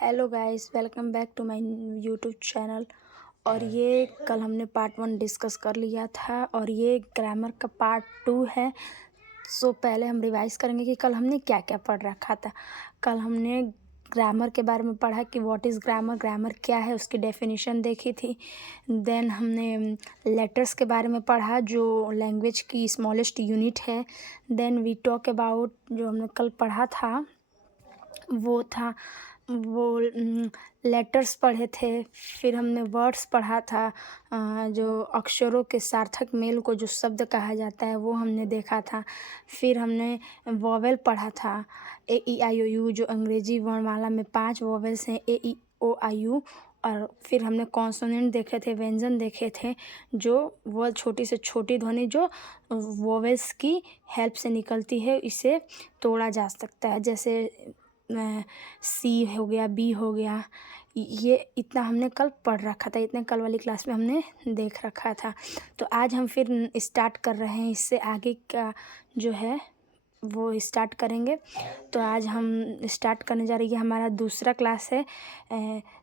Hello guys, welcome back to my YouTube channel. और ये कल हमने पार्ट 1 डिस्कस कर लिया था और ये ग्रामर का पार्ट 2 है। सो पहले हम रिवाइज करेंगे कि कल हमने क्या क्या पढ़ रखा था। कल हमने ग्रामर के बारे में पढ़ा कि व्हाट इज़ ग्रामर, ग्रामर क्या है, उसकी डेफिनेशन देखी थी। देन हमने लेटर्स के बारे में पढ़ा जो लैंग्वेज की स्मॉलेस्ट यूनिट है। देन वी टॉक अबाउट जो हमने कल पढ़ा था वो लेटर्स पढ़े थे। फिर हमने वर्ड्स पढ़ा था, जो अक्षरों के सार्थक मेल को जो शब्द कहा जाता है वो हमने देखा था। फिर हमने वोवेल पढ़ा था, ए ई आई ओ यू, जो अंग्रेजी वर्णमाला में 5 वोवेल्स हैं, ए ई ओ आई यू। और फिर हमने कॉन्सोनेंट देखे थे, व्यंजन देखे थे, जो वह छोटी से छोटी ध्वनि जो वोवेल्स की हेल्प से निकलती है, इसे तोड़ा जा सकता है। जैसे सी हो गया, बी हो गया, ये इतना हमने कल पढ़ रखा था, इतने कल वाली क्लास में हमने देख रखा था। तो आज हम फिर स्टार्ट कर रहे हैं, इससे आगे का जो है वो स्टार्ट करेंगे। तो आज हम स्टार्ट करने जा रही है, हमारा दूसरा क्लास है।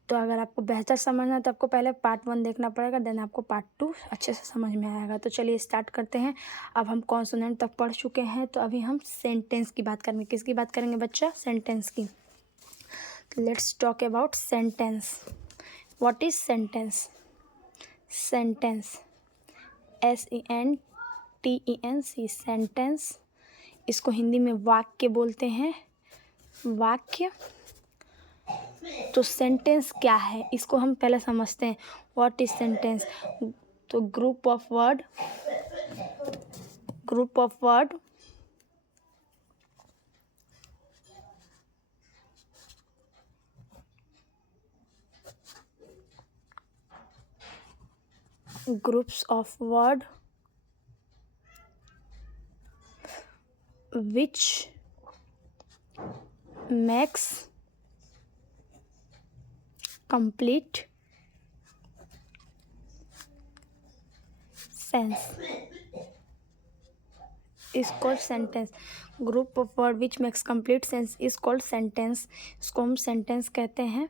तो अगर आपको बेहतर समझना है तो आपको पहले पार्ट 1 देखना पड़ेगा, देन आपको पार्ट 2 अच्छे से समझ में आएगा। तो चलिए स्टार्ट करते हैं। अब हम कॉन्सोनेंट तक पढ़ चुके हैं, तो अभी हम सेंटेंस की बात करेंगे। किसकी बात करेंगे बच्चा? सेंटेंस की। Let's talk about sentence. What is sentence? Sentence, SENTENC, sentence. इसको हिंदी में वाक्य बोलते हैं, वाक्य। तो सेंटेंस क्या है इसको हम पहले समझते हैं। What is sentence? तो group of word groups of word which makes complete sense is called sentence. Group of word which makes complete sense is called sentence. इसको हम sentence कहते हैं।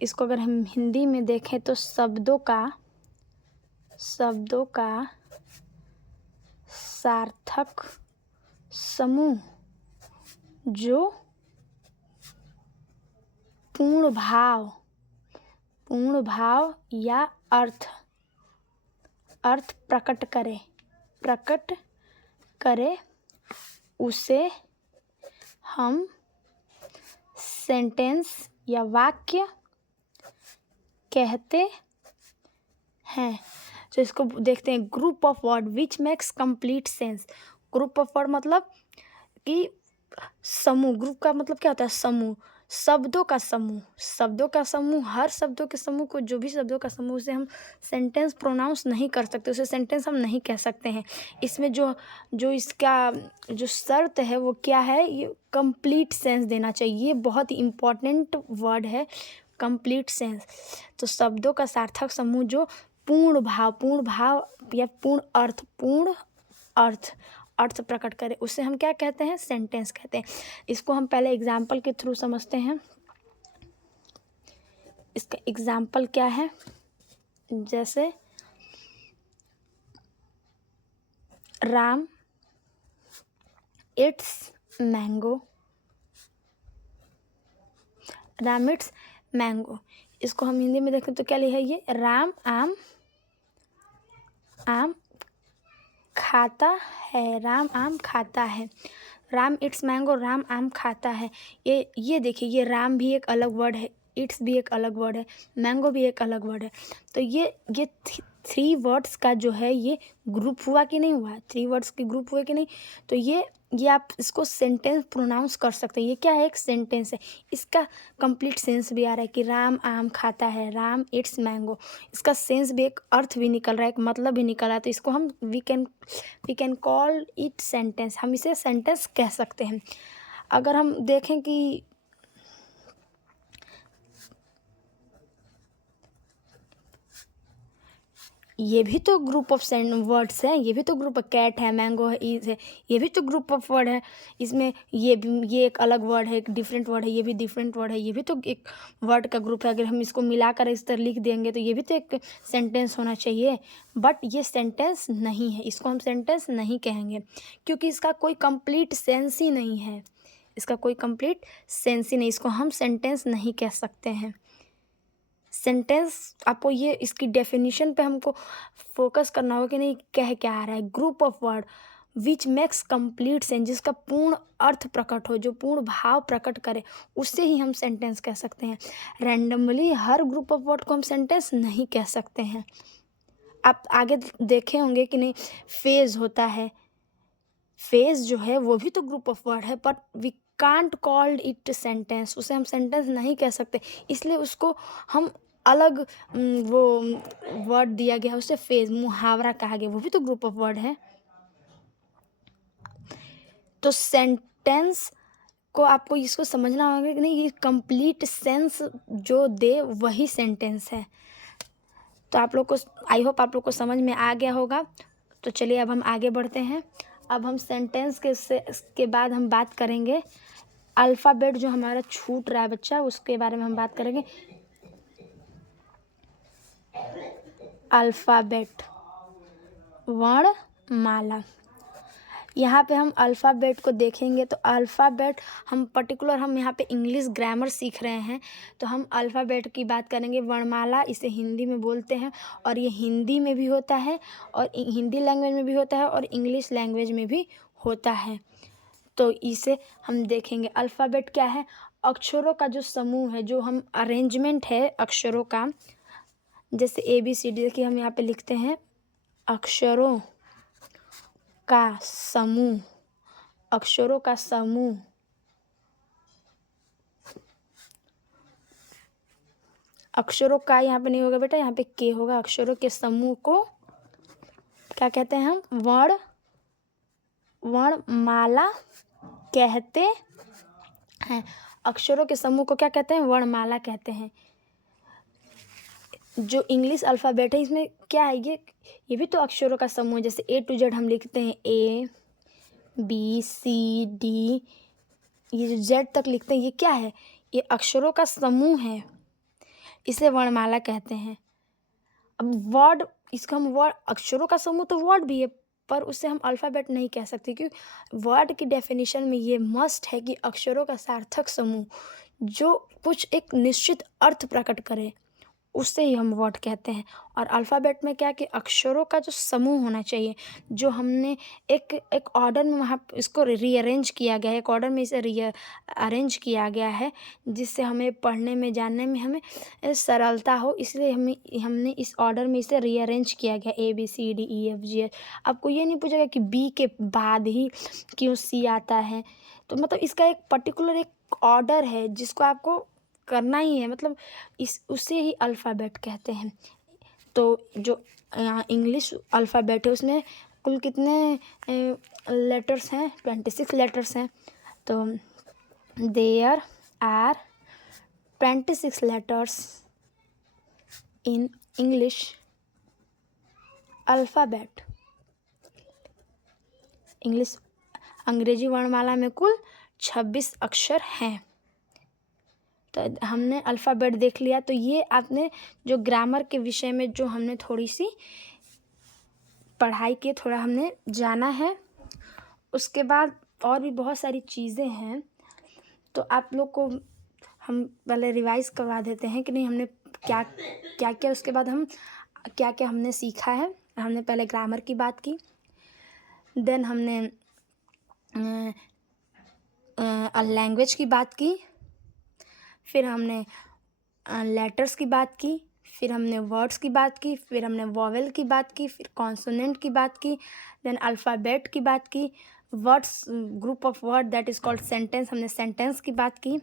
इसको अगर हम हिंदी में देखें तो शब्दों का सार्थक समूह जो पूर्ण भाव या अर्थ प्रकट करे उसे हम सेंटेंस या वाक्य कहते हैं। तो इसको देखते हैं, group of word which makes complete sense. Group of word मतलब कि समूह। ग्रुप का मतलब क्या होता है? समूह, शब्दों का समूह। हर शब्दों के समूह को, जो भी शब्दों का समूह, उसे हम सेंटेंस प्रोनाउंस नहीं कर सकते, उसे सेंटेंस हम नहीं कह सकते हैं। इसमें जो इसका जो शर्त है वो क्या है? ये कंप्लीट सेंस देना चाहिए। ये बहुत ही इम्पोर्टेंट वर्ड है, कंप्लीट सेंस। तो शब्दों का सार्थक समूह जो पूर्ण भाव या पूर्ण अर्थ प्रकट करे, उसे हम क्या कहते हैं? सेंटेंस कहते हैं। इसको हम पहले एग्जाम्पल के थ्रू समझते हैं। इसका एग्जाम्पल क्या है? जैसे राम इट्स मैंगो, इसको हम हिंदी में देखें तो क्या लिखा है? ये राम आम खाता है, राम आम खाता है। राम इट्स मैंगो, राम आम खाता है। ये देखिए, ये राम भी एक अलग वर्ड है, इट्स भी एक अलग वर्ड है, मैंगो भी एक अलग वर्ड है। तो ये 3 वर्ड्स का जो है ये ग्रुप हुआ कि नहीं हुआ? 3 वर्ड्स के ग्रुप हुए कि नहीं? तो ये आप इसको सेंटेंस प्रोनाउंस कर सकते हैं। ये क्या है? एक सेंटेंस है। इसका कंप्लीट सेंस भी आ रहा है कि राम आम खाता है, राम इट्स मैंगो। इसका सेंस भी, एक अर्थ भी निकल रहा है, एक मतलब भी निकल रहा है। तो इसको हम we can call it sentence. हम इसे सेंटेंस कह सकते हैं। अगर हम देखें कि ये भी तो ग्रुप ऑफ वर्ड्स हैं, ये भी तो ग्रुप, कैट है, मैंगो है, ईज है, ये भी तो ग्रुप ऑफ वर्ड है। इसमें ये एक अलग वर्ड है, एक डिफरेंट वर्ड है, ये भी डिफरेंट वर्ड है, ये भी तो एक वर्ड का ग्रुप है। अगर हम इसको मिलाकर इस तरह लिख देंगे तो ये भी तो एक सेंटेंस होना चाहिए। बट ये सेंटेंस नहीं है, इसको हम सेंटेंस नहीं कहेंगे क्योंकि इसका कोई कंप्लीट सेंस ही नहीं है। इसका कोई कंप्लीट सेंस ही नहीं, इसको हम सेंटेंस नहीं कह सकते हैं। सेंटेंस आपको ये इसकी डेफिनेशन पे हमको फोकस करना होगा कि नहीं कह क्या आ रहा है। Group of word which makes complete sense, जिसका पूर्ण अर्थ प्रकट हो, जो पूर्ण भाव प्रकट करे, उससे ही हम सेंटेंस कह सकते हैं। Randomly her group of word को हम सेंटेंस नहीं कह सकते हैं। आप आगे देखे होंगे कि नहीं, फेज होता है, फेज जो है वो भी तो ग्रुप ऑफ वर्ड है, but we can't called it sentence, उसे हम सेंटेंस नहीं कह सकते, इसलिए उसको हम अलग वो वर्ड दिया गया, उसे फेज मुहावरा कहा गया, वो भी तो ग्रुप ऑफ वर्ड है। तो सेंटेंस को आपको इसको समझना होगा कि नहीं, ये कंप्लीट सेंस जो दे वही सेंटेंस है। तो आप लोग को, आई होप आप लोग को समझ में आ गया होगा। तो चलिए अब हम आगे बढ़ते हैं। अब हम सेंटेंस के बाद हम बात करेंगे अल्फ़ाबेट जो हमारा छूट रहा है बच्चा, उसके बारे में हम बात करेंगे। अल्फ़ाबेट, वर्णमाला। यहाँ पे हम अल्फ़ाबेट को देखेंगे तो अल्फ़ाबेट हम पर्टिकुलर, हम यहाँ पे इंग्लिश ग्रामर सीख रहे हैं, तो हम अल्फ़ाबेट की बात करेंगे। वर्णमाला इसे हिंदी में बोलते हैं और ये हिंदी में भी होता है और हिंदी लैंग्वेज में भी होता है और इंग्लिश लैंग्वेज में भी होता है। तो इसे हम देखेंगे। अल्फ़ाबेट क्या है? अक्षरों का जो समूह है, जो हम अरेंजमेंट है अक्षरों का, जैसे ABCD, देखिए हम यहाँ पे लिखते हैं अक्षरों का समूह, अक्षरों का समूह। अक्षरों का यहाँ पे नहीं होगा बेटा, यहाँ पे के होगा। अक्षरों के समूह को क्या कहते हैं हम? वर्णमाला कहते हैं। अक्षरों के समूह को क्या कहते हैं? वर्णमाला कहते हैं। जो इंग्लिश अल्फ़ाबेट है इसमें क्या है, ये भी तो अक्षरों का समूह है। जैसे A to Z हम लिखते हैं, ABCD, ये जो Z तक लिखते हैं, ये क्या है? ये अक्षरों का समूह है, इसे वर्णमाला कहते हैं। अब वर्ड, इसका हम वर्ड, अक्षरों का समूह तो वर्ड भी है, पर उसे हम अल्फ़ाबेट नहीं कह सकते क्योंकि वर्ड की डेफिनेशन में ये मस्ट है कि अक्षरों का सार्थक समूह जो कुछ एक निश्चित अर्थ प्रकट करे, उससे ही हम वर्ड कहते हैं। और अल्फ़ाबेट में क्या कि अक्षरों का जो समूह होना चाहिए, जो हमने एक ऑर्डर में वहाँ इसको रीअरेंज किया गया है, एक ऑर्डर में इसे अरेंज किया गया है, जिससे हमें पढ़ने में, जानने में हमें सरलता हो, इसलिए हमने इस ऑर्डर में इसे रीअरेंज किया गया, ABCDEFGH। आपको ये नहीं पूछेगा कि B के बाद ही क्यों C आता है, तो मतलब इसका एक पर्टिकुलर एक ऑर्डर है जिसको आपको करना ही है, मतलब उसे ही अल्फ़ाबेट कहते हैं। तो जो इंग्लिश अल्फ़ाबेट है उसमें कुल कितने लेटर्स हैं? 26 लेटर्स हैं। तो there are 26 letters in English alphabet. अंग्रेजी वर्णमाला में कुल 26 अक्षर हैं। तो हमने अल्फ़ाबेट देख लिया। तो ये आपने जो ग्रामर के विषय में जो हमने थोड़ी सी पढ़ाई की, थोड़ा हमने जाना है। उसके बाद और भी बहुत सारी चीज़ें हैं, तो आप लोग को हम पहले रिवाइज़ करवा देते हैं कि नहीं हमने क्या क्या क्या, उसके बाद हम क्या क्या हमने सीखा है। हमने पहले ग्रामर की बात की, देन हमने लैंग्वेज की बात की, फिर हमने लेटर्स की बात की, फिर हमने वर्ड्स की बात की, फिर हमने वॉवेल की बात की, फिर कॉन्सोनेंट की बात की, देन अल्फ़ाबेट की बात की, words, group of word that is called sentence, हमने सेंटेंस की बात की।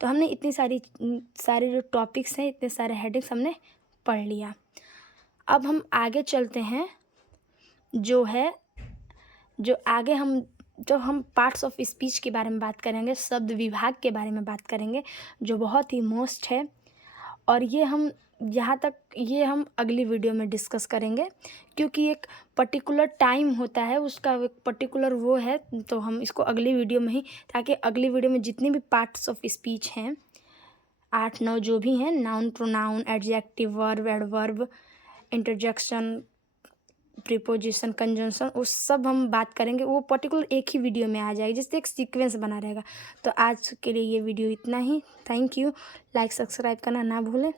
तो हमने इतनी सारे जो टॉपिक्स हैं, इतने सारे हेडिंग्स हमने पढ़ लिया। अब हम आगे चलते हैं, जो आगे हम पार्ट्स ऑफ स्पीच के बारे में बात करेंगे, शब्द विभाग के बारे में बात करेंगे, जो बहुत ही मोस्ट है। और ये हम यहाँ तक ये हम अगली वीडियो में डिस्कस करेंगे, क्योंकि एक पर्टिकुलर टाइम होता है उसका, एक पर्टिकुलर वो है, तो हम इसको अगली वीडियो में ही, ताकि अगली वीडियो में जितनी भी पार्ट्स ऑफ स्पीच हैं 8-9 जो भी हैं, noun, pronoun, adjective, verb, adverb, interjection, preposition, conjunction, वो सब हम बात करेंगे। वो पर्टिकुलर एक ही वीडियो में आ जाएगी, जिससे एक सीक्वेंस बना रहेगा। तो आज के लिए ये वीडियो इतना ही। Thank you. लाइक सब्सक्राइब करना ना भूलें।